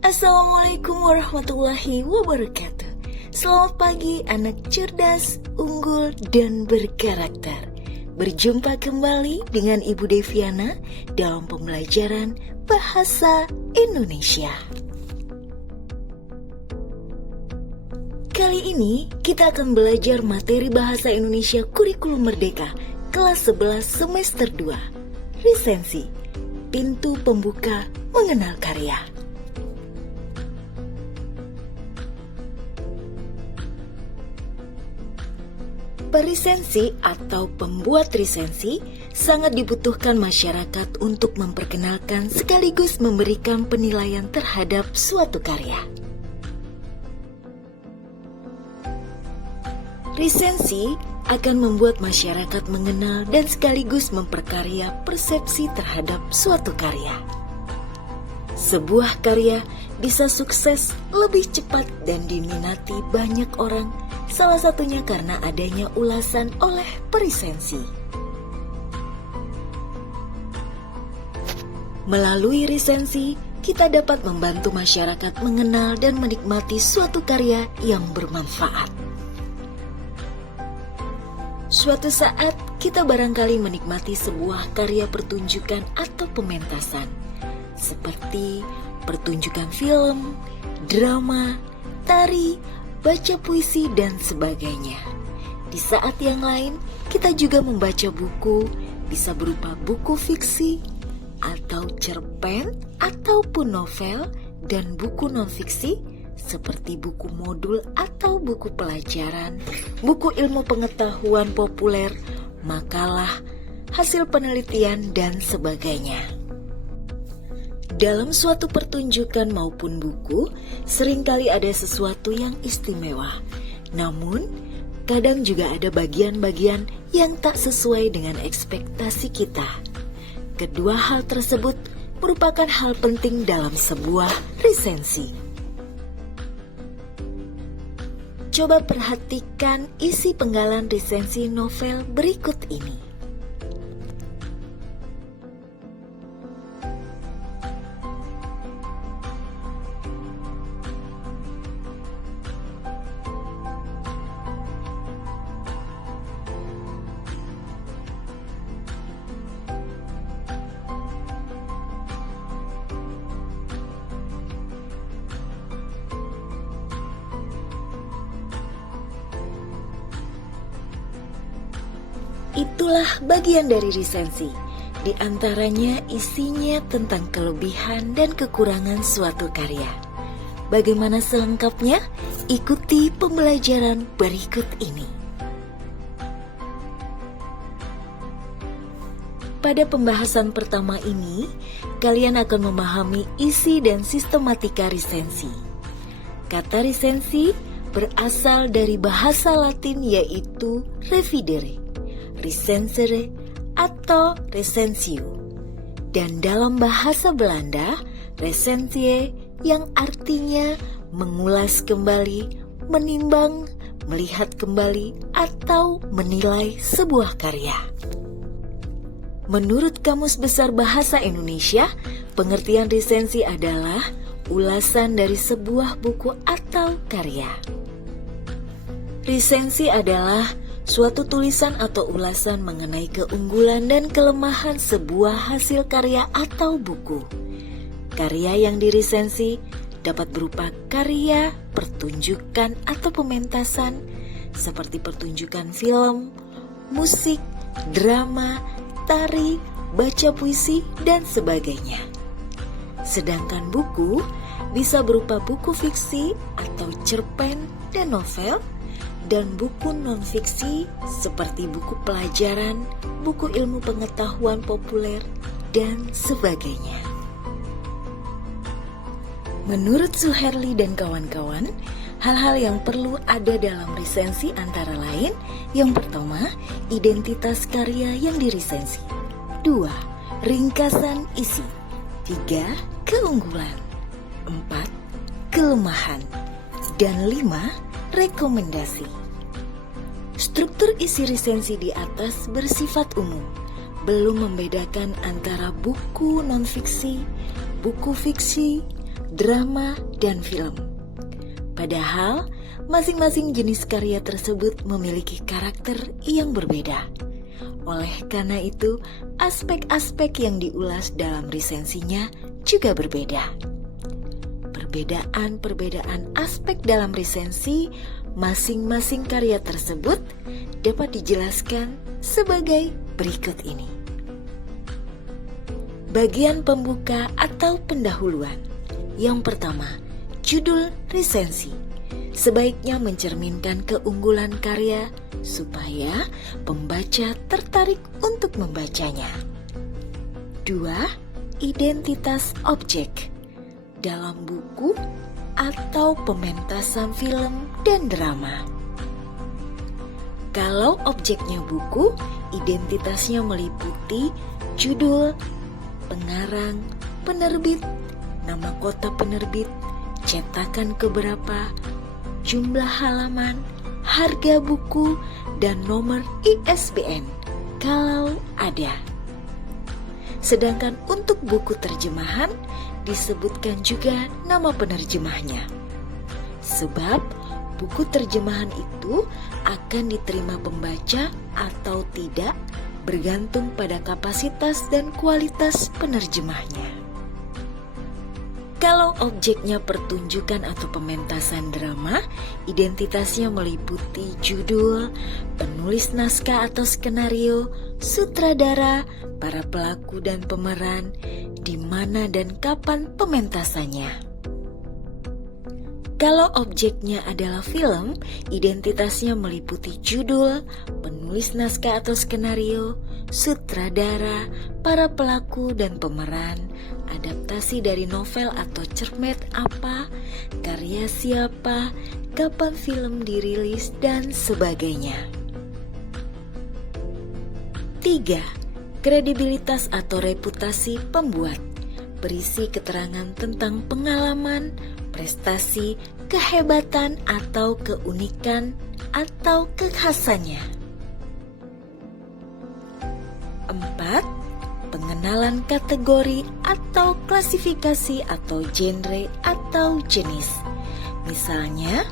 Assalamualaikum warahmatullahi wabarakatuh. Selamat pagi anak cerdas, unggul, dan berkarakter. Berjumpa kembali dengan Ibu Deviana dalam pembelajaran Bahasa Indonesia. Kali ini kita akan belajar materi Bahasa Indonesia Kurikulum Merdeka kelas 11 semester 2. Resensi, pintu pembuka mengenal karya. Perisensi atau pembuat resensi sangat dibutuhkan masyarakat untuk memperkenalkan sekaligus memberikan penilaian terhadap suatu karya. Resensi akan membuat masyarakat mengenal dan sekaligus memperkarya persepsi terhadap suatu karya. Sebuah karya bisa sukses lebih cepat dan diminati banyak orang, salah satunya karena adanya ulasan oleh perisensi. Melalui resensi, kita dapat membantu masyarakat mengenal dan menikmati suatu karya yang bermanfaat. Suatu saat, kita barangkali menikmati sebuah karya pertunjukan atau pementasan, seperti pertunjukan film, drama, tari, baca puisi, dan sebagainya. Di saat yang lain, kita juga membaca buku, bisa berupa buku fiksi, atau cerpen, ataupun novel, dan buku non-fiksi, seperti buku modul atau buku pelajaran, buku ilmu pengetahuan populer, makalah, hasil penelitian, dan sebagainya. Dalam suatu pertunjukan maupun buku, seringkali ada sesuatu yang istimewa. Namun, kadang juga ada bagian-bagian yang tak sesuai dengan ekspektasi kita. Kedua hal tersebut merupakan hal penting dalam sebuah resensi. Coba perhatikan isi penggalan resensi novel berikut ini. Itulah bagian dari resensi. Di antaranya isinya tentang kelebihan dan kekurangan suatu karya. Bagaimana selengkapnya? Ikuti pembelajaran berikut ini. Pada pembahasan pertama ini, kalian akan memahami isi dan sistematika resensi. Kata resensi berasal dari bahasa Latin yaitu revidere, recensere, atau recensio. Dan dalam bahasa Belanda, recensie yang artinya mengulas kembali, menimbang, melihat kembali, atau menilai sebuah karya. Menurut Kamus Besar Bahasa Indonesia, pengertian resensi adalah ulasan dari sebuah buku atau karya. Resensi adalah suatu tulisan atau ulasan mengenai keunggulan dan kelemahan sebuah hasil karya atau buku. Karya yang diresensi dapat berupa karya, pertunjukan atau pementasan, seperti pertunjukan film, musik, drama, tari, baca puisi, dan sebagainya. Sedangkan buku bisa berupa buku fiksi atau cerpen dan novel, dan buku non-fiksi seperti buku pelajaran, buku ilmu pengetahuan populer, dan sebagainya. Menurut Suherli dan kawan-kawan, hal-hal yang perlu ada dalam resensi antara lain, yang pertama, identitas karya yang diresensi. 2. Ringkasan isi. 3. Keunggulan. 4. Kelemahan. Dan 5. Rekomendasi. Struktur isi resensi di atas bersifat umum, belum membedakan antara buku non-fiksi, buku fiksi, drama, dan film. Padahal, masing-masing jenis karya tersebut memiliki karakter yang berbeda. Oleh karena itu, aspek-aspek yang diulas dalam resensinya juga berbeda. Perbedaan-perbedaan aspek dalam resensi masing-masing karya tersebut dapat dijelaskan sebagai berikut ini. Bagian pembuka atau pendahuluan. Yang pertama, judul resensi. Sebaiknya mencerminkan keunggulan karya supaya pembaca tertarik untuk membacanya. 2. Identitas objek. Dalam buku atau pementasan film dan drama. Kalau objeknya buku, identitasnya meliputi judul, pengarang, penerbit, nama kota penerbit, cetakan keberapa, jumlah halaman, harga buku, dan nomor ISBN kalau ada. Sedangkan untuk buku terjemahan disebutkan juga nama penerjemahnya. Sebab buku terjemahan itu akan diterima pembaca atau tidak bergantung pada kapasitas dan kualitas penerjemahnya. Kalau objeknya pertunjukan atau pementasan drama, identitasnya meliputi judul, penulis naskah atau skenario, sutradara, para pelaku dan pemeran, di mana dan kapan pementasannya. Kalau objeknya adalah film, identitasnya meliputi judul, penulis naskah atau skenario, sutradara, para pelaku dan pemeran, adaptasi dari novel atau cermet apa, karya siapa, kapan film dirilis, dan sebagainya. 3. Kredibilitas atau reputasi pembuat. Berisi keterangan tentang pengalaman, prestasi, kehebatan atau keunikan atau kekhasannya. 4. Pengenalan kategori atau klasifikasi atau genre atau jenis. Misalnya,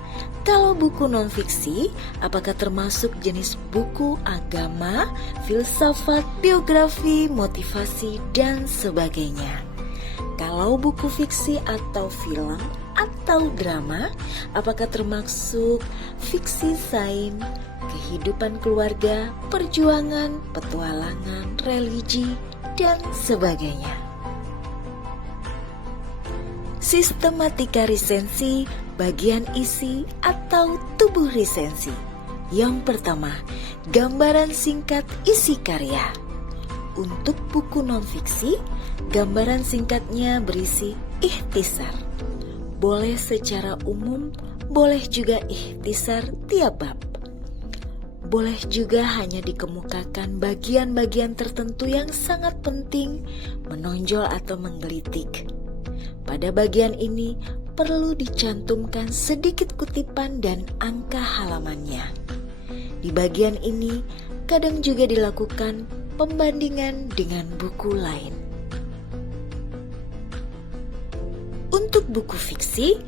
kalau buku non-fiksi, apakah termasuk jenis buku agama, filsafat, biografi, motivasi, dan sebagainya. Kalau buku fiksi atau film atau drama, apakah termasuk fiksi sains, kehidupan keluarga, perjuangan, petualangan, religi, dan sebagainya. Sistematika resensi, bagian isi atau tubuh resensi. Yang pertama, gambaran singkat isi karya. Untuk buku non-fiksi, gambaran singkatnya berisi ikhtisar. Boleh secara umum, boleh juga ikhtisar tiap bab. Boleh juga hanya dikemukakan bagian-bagian tertentu yang sangat penting, menonjol atau menggelitik. Pada bagian ini perlu dicantumkan sedikit kutipan dan angka halamannya. Di bagian ini kadang juga dilakukan pembandingan dengan buku lain. Untuk buku fiksi,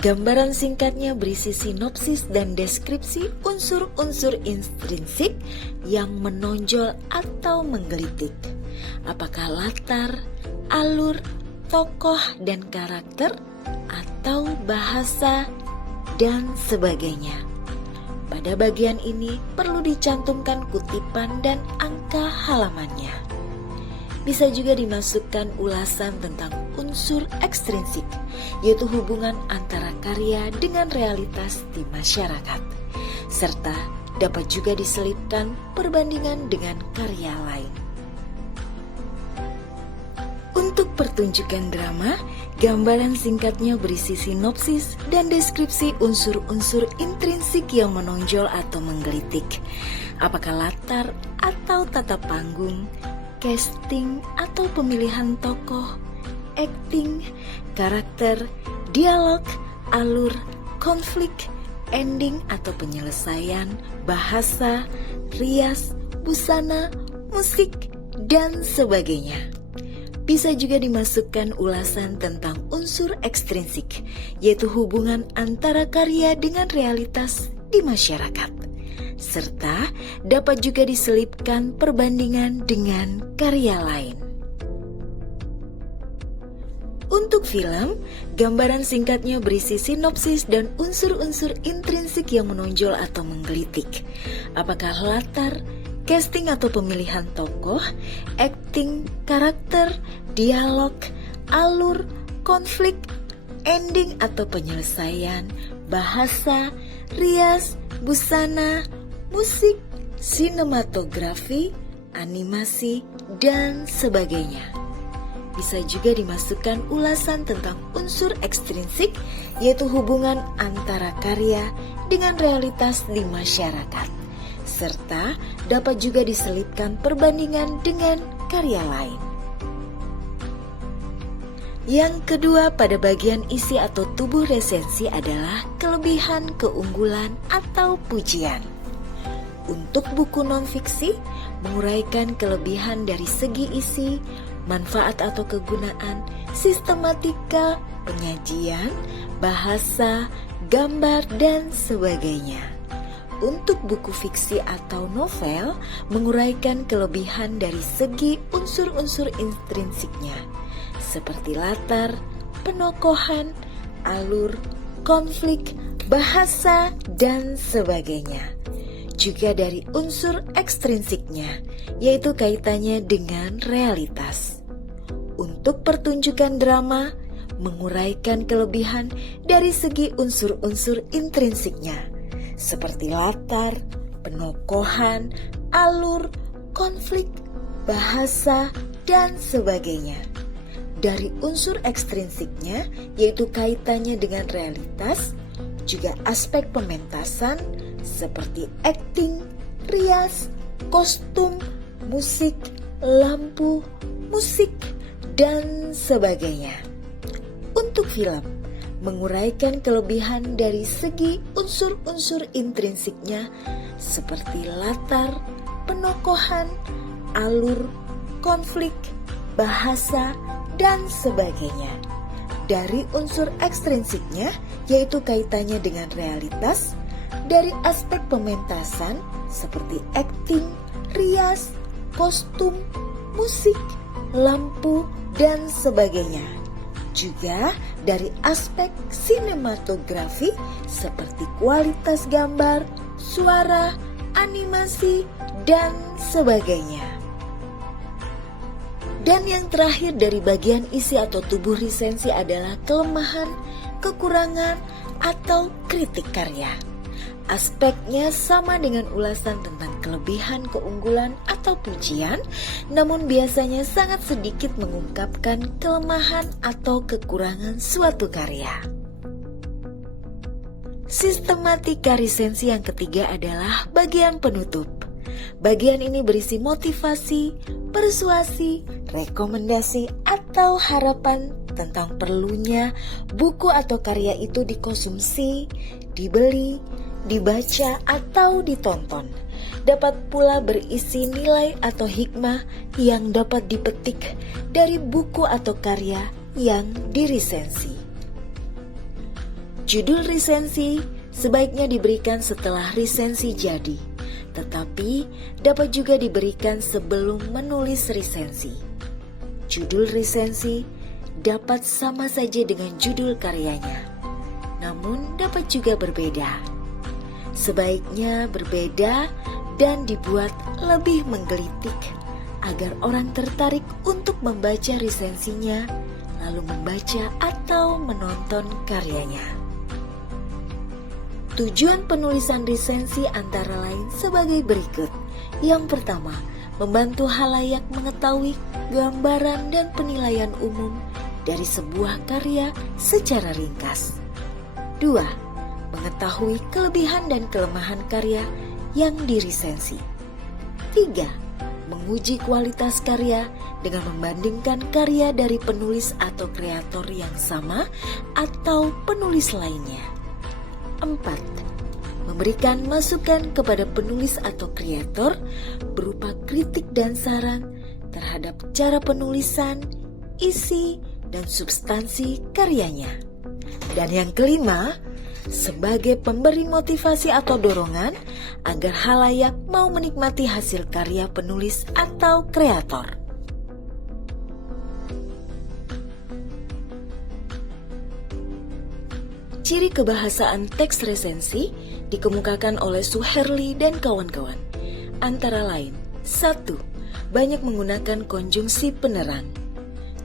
gambaran singkatnya berisi sinopsis dan deskripsi unsur-unsur intrinsik yang menonjol atau menggelitik. Apakah latar, alur, tokoh dan karakter, atau bahasa, dan sebagainya. Pada bagian ini perlu dicantumkan kutipan dan angka halamannya. Bisa juga dimasukkan ulasan tentang unsur ekstrinsik, yaitu hubungan antara karya dengan realitas di masyarakat, serta dapat juga diselipkan perbandingan dengan karya lain. Untuk pertunjukan drama, gambaran singkatnya berisi sinopsis dan deskripsi unsur-unsur intrinsik yang menonjol atau menggelitik. Apakah latar atau tata panggung, casting atau pemilihan tokoh, acting, karakter, dialog, alur, konflik, ending atau penyelesaian, bahasa, rias, busana, musik, dan sebagainya. Bisa juga dimasukkan ulasan tentang unsur ekstrinsik, yaitu hubungan antara karya dengan realitas di masyarakat. Serta dapat juga diselipkan perbandingan dengan karya lain. Untuk film, gambaran singkatnya berisi sinopsis dan unsur-unsur intrinsik yang menonjol atau menggelitik. Apakah latar, casting atau pemilihan tokoh, acting, karakter, dialog, alur, konflik, ending atau penyelesaian, bahasa, rias, busana, musik, sinematografi, animasi, dan sebagainya. Bisa juga dimasukkan ulasan tentang unsur ekstrinsik, yaitu hubungan antara karya dengan realitas di masyarakat. Serta dapat juga diselipkan perbandingan dengan karya lain. Yang kedua pada bagian isi atau tubuh resensi adalah kelebihan, keunggulan, atau pujian. Untuk buku non-fiksi, menguraikan kelebihan dari segi isi, manfaat atau kegunaan, sistematika, penyajian, bahasa, gambar, dan sebagainya. Untuk buku fiksi atau novel, menguraikan kelebihan dari segi unsur-unsur intrinsiknya, seperti latar, penokohan, alur, konflik, bahasa, dan sebagainya. Juga dari unsur ekstrinsiknya, yaitu kaitannya dengan realitas. Untuk pertunjukan drama, menguraikan kelebihan dari segi unsur-unsur intrinsiknya, seperti latar, penokohan, alur, konflik, bahasa, dan sebagainya. Dari unsur ekstrinsiknya, yaitu kaitannya dengan realitas, juga aspek pementasan, seperti acting, rias, kostum, musik, lampu, musik, dan sebagainya. Untuk film, menguraikan kelebihan dari segi unsur-unsur intrinsiknya seperti latar, penokohan, alur, konflik, bahasa, dan sebagainya. Dari unsur ekstrinsiknya, yaitu kaitannya dengan realitas, dari aspek pementasan seperti acting, rias, kostum, musik, lampu, dan sebagainya. Juga dari aspek sinematografi seperti kualitas gambar, suara, animasi, dan sebagainya. Dan yang terakhir dari bagian isi atau tubuh resensi adalah kelemahan, kekurangan, atau kritik karya. Aspeknya sama dengan ulasan tentang kelebihan, keunggulan, atau pujian, namun biasanya sangat sedikit mengungkapkan kelemahan atau kekurangan suatu karya. Sistematika resensi yang ketiga adalah bagian penutup. Bagian ini berisi motivasi, persuasi, rekomendasi, atau harapan tentang perlunya buku atau karya itu dikonsumsi, dibeli, dibaca, atau ditonton. Dapat pula berisi nilai atau hikmah yang dapat dipetik dari buku atau karya yang diresensi. Judul resensi sebaiknya diberikan setelah resensi jadi, tetapi dapat juga diberikan sebelum menulis resensi. Judul resensi dapat sama saja dengan judul karyanya, namun dapat juga berbeda. Sebaiknya berbeda dan dibuat lebih menggelitik agar orang tertarik untuk membaca resensinya, lalu membaca atau menonton karyanya. Tujuan penulisan resensi antara lain sebagai berikut. Yang pertama, membantu khalayak mengetahui gambaran dan penilaian umum dari sebuah karya secara ringkas. 2. Mengetahui kelebihan dan kelemahan karya yang diresensi. 3. Menguji kualitas karya dengan membandingkan karya dari penulis atau kreator yang sama atau penulis lainnya. 4. Memberikan masukan kepada penulis atau kreator berupa kritik dan saran terhadap cara penulisan, isi, dan substansi karyanya. Dan yang kelima, sebagai pemberi motivasi atau dorongan agar halayak mau menikmati hasil karya penulis atau kreator. Ciri kebahasaan teks resensi dikemukakan oleh Suherli dan kawan-kawan. Antara lain, 1. Banyak menggunakan konjungsi penerang.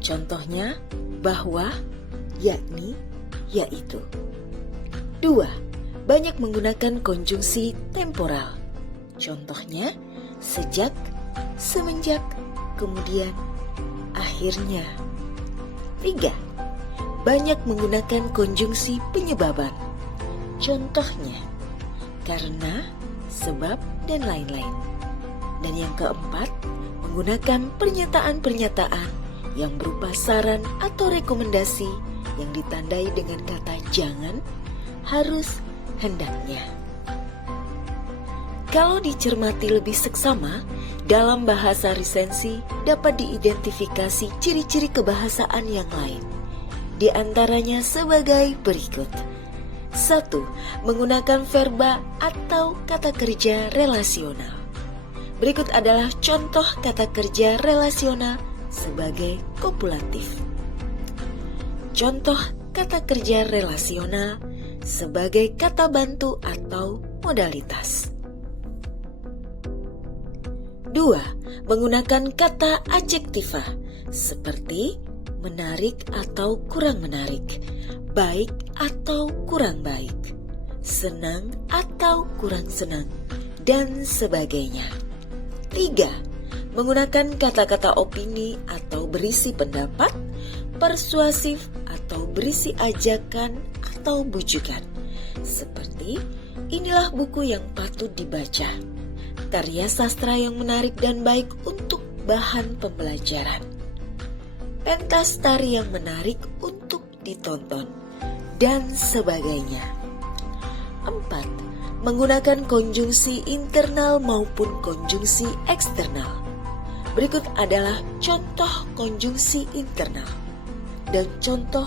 Contohnya, bahwa, yakni, yaitu. 2. Banyak menggunakan konjungsi temporal. Contohnya, sejak, semenjak, kemudian, akhirnya. 3. Banyak menggunakan konjungsi penyebaban. Contohnya, karena, sebab, dan lain-lain. Dan yang keempat, menggunakan pernyataan-pernyataan yang berupa saran atau rekomendasi yang ditandai dengan kata jangan, harus, hendaknya. Kalau dicermati lebih seksama, dalam bahasa resensi dapat diidentifikasi ciri-ciri kebahasaan yang lain. Di antaranya sebagai berikut. 1. Menggunakan verba atau kata kerja relasional. Berikut adalah contoh kata kerja relasional sebagai kopulatif. Contoh kata kerja relasional sebagai kata bantu atau modalitas. 2. Menggunakan kata adjektiva seperti menarik atau kurang menarik, baik atau kurang baik, senang atau kurang senang, dan sebagainya. 3. Menggunakan kata-kata opini atau berisi pendapat, persuasif atau berisi ajakan atau bujukan. Seperti, inilah buku yang patut dibaca, karya sastra yang menarik dan baik untuk bahan pembelajaran, pentas tari yang menarik untuk ditonton, dan sebagainya. 4. Menggunakan konjungsi internal maupun konjungsi eksternal. Berikut adalah contoh konjungsi internal dan contoh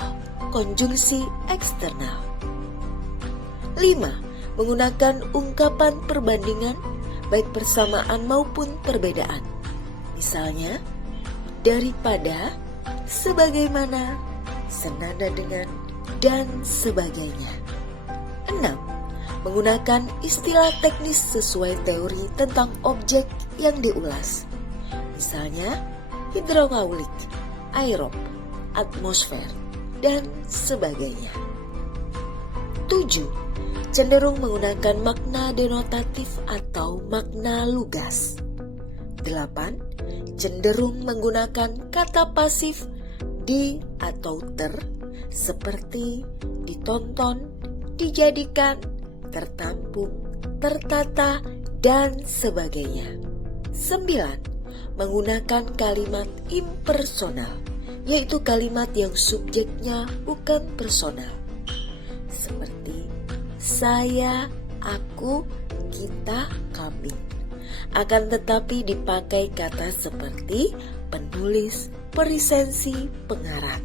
konjungsi eksternal. 5. Menggunakan ungkapan perbandingan baik persamaan maupun perbedaan. Misalnya, daripada, sebagaimana, senada dengan, dan sebagainya. 6. Menggunakan istilah teknis sesuai teori tentang objek yang diulas. Misalnya, hidrokaulik, aerob, atmosfer, dan sebagainya. 7. Cenderung menggunakan makna denotatif atau makna lugas. 8. Cenderung menggunakan kata pasif di atau ter seperti ditonton, dijadikan, tertampung, tertata, dan sebagainya. 9. Menggunakan kalimat impersonal, yaitu kalimat yang subjeknya bukan personal. Seperti saya, aku, kita, kami. Akan tetapi dipakai kata seperti penulis, perisensi, pengarang.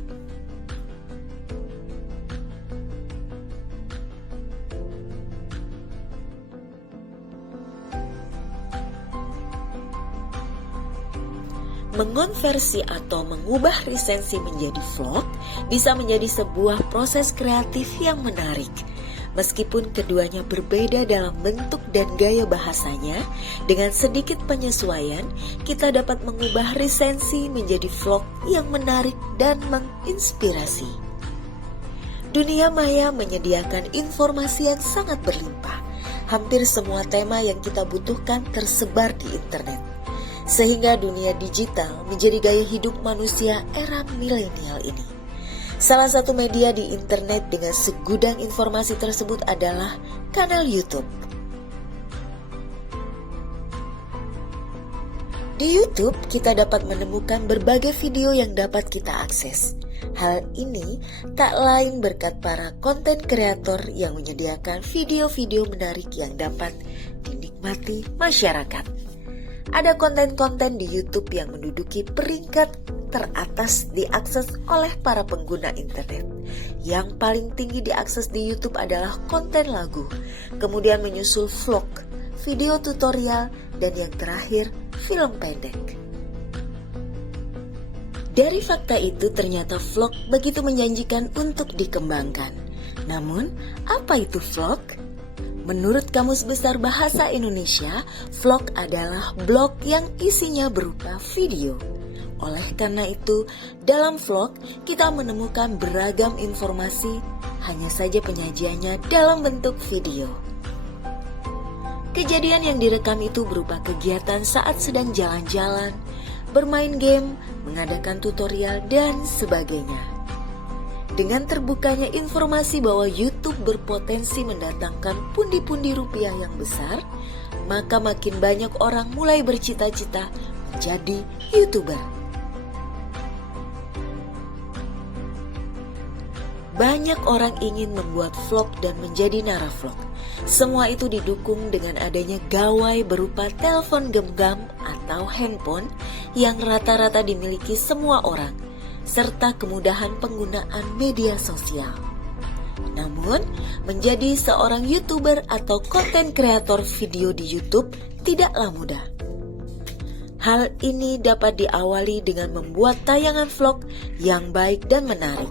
Mengonversi atau mengubah resensi menjadi vlog bisa menjadi sebuah proses kreatif yang menarik. Meskipun keduanya berbeda dalam bentuk dan gaya bahasanya, dengan sedikit penyesuaian, kita dapat mengubah resensi menjadi vlog yang menarik dan menginspirasi. Dunia maya menyediakan informasi yang sangat berlimpah. Hampir semua tema yang kita butuhkan tersebar di internet. Sehingga dunia digital menjadi gaya hidup manusia era milenial ini. Salah satu media di internet dengan segudang informasi tersebut adalah kanal YouTube. Di YouTube, kita dapat menemukan berbagai video yang dapat kita akses. Hal ini tak lain berkat para konten kreator yang menyediakan video-video menarik yang dapat dinikmati masyarakat. ada konten-konten di YouTube yang menduduki peringkat teratas diakses oleh para pengguna internet. Yang paling tinggi diakses di YouTube adalah konten lagu, kemudian menyusul vlog, video tutorial, dan yang terakhir film pendek. Dari fakta itu ternyata vlog begitu menjanjikan untuk dikembangkan. Namun, apa itu vlog? Menurut Kamus Besar Bahasa Indonesia, vlog adalah blog yang isinya berupa video. Oleh karena itu, dalam vlog kita menemukan beragam informasi, hanya saja penyajiannya dalam bentuk video. Kejadian yang direkam itu berupa kegiatan saat sedang jalan-jalan, bermain game, mengadakan tutorial, dan sebagainya. Dengan terbukanya informasi bahwa YouTube berpotensi mendatangkan pundi-pundi rupiah yang besar, maka makin banyak orang mulai bercita-cita menjadi YouTuber. Banyak orang ingin membuat vlog dan menjadi naravlog. Semua itu didukung dengan adanya gawai berupa telepon genggam atau handphone yang rata-rata dimiliki semua orang, serta kemudahan penggunaan media sosial. Namun, menjadi seorang YouTuber atau konten kreator video di YouTube tidaklah mudah. Hal ini dapat diawali dengan membuat tayangan vlog yang baik dan menarik.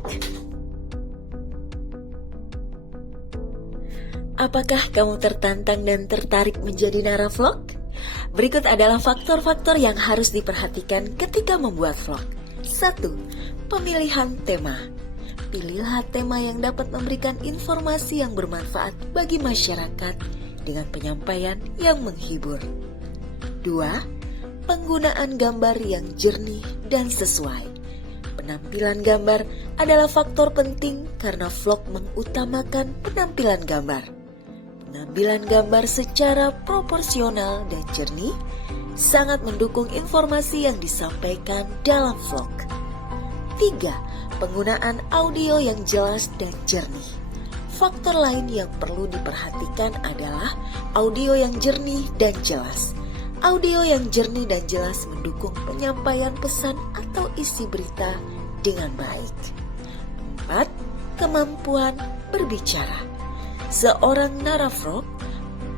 Apakah kamu tertantang dan tertarik menjadi naravlog? Berikut adalah faktor-faktor yang harus diperhatikan ketika membuat vlog. 1. Pemilihan tema. Pilihlah tema yang dapat memberikan informasi yang bermanfaat bagi masyarakat dengan penyampaian yang menghibur. 2. Penggunaan gambar yang jernih dan sesuai. Penampilan gambar adalah faktor penting karena vlog mengutamakan penampilan gambar. Penampilan gambar secara proporsional dan jernih sangat mendukung informasi yang disampaikan dalam vlog. 3. Penggunaan audio yang jelas dan jernih. Faktor lain yang perlu diperhatikan adalah audio yang jernih dan jelas. Audio yang jernih dan jelas mendukung penyampaian pesan atau isi berita dengan baik. 4. Kemampuan berbicara. Seorang naravlog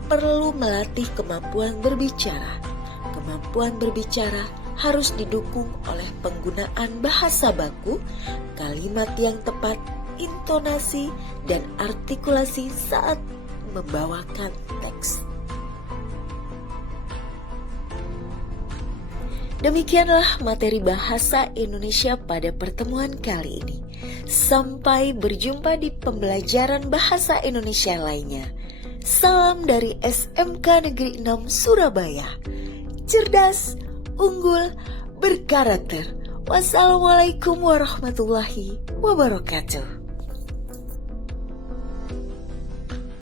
perlu melatih kemampuan berbicara. Kemampuan berbicara harus didukung oleh penggunaan bahasa baku, kalimat yang tepat, intonasi, dan artikulasi saat membawakan teks. Demikianlah materi bahasa Indonesia pada pertemuan kali ini. Sampai berjumpa di pembelajaran bahasa Indonesia lainnya. Salam dari SMK Negeri 6 Surabaya. Cerdas, unggul, berkarakter. Wassalamualaikum warahmatullahi wabarakatuh.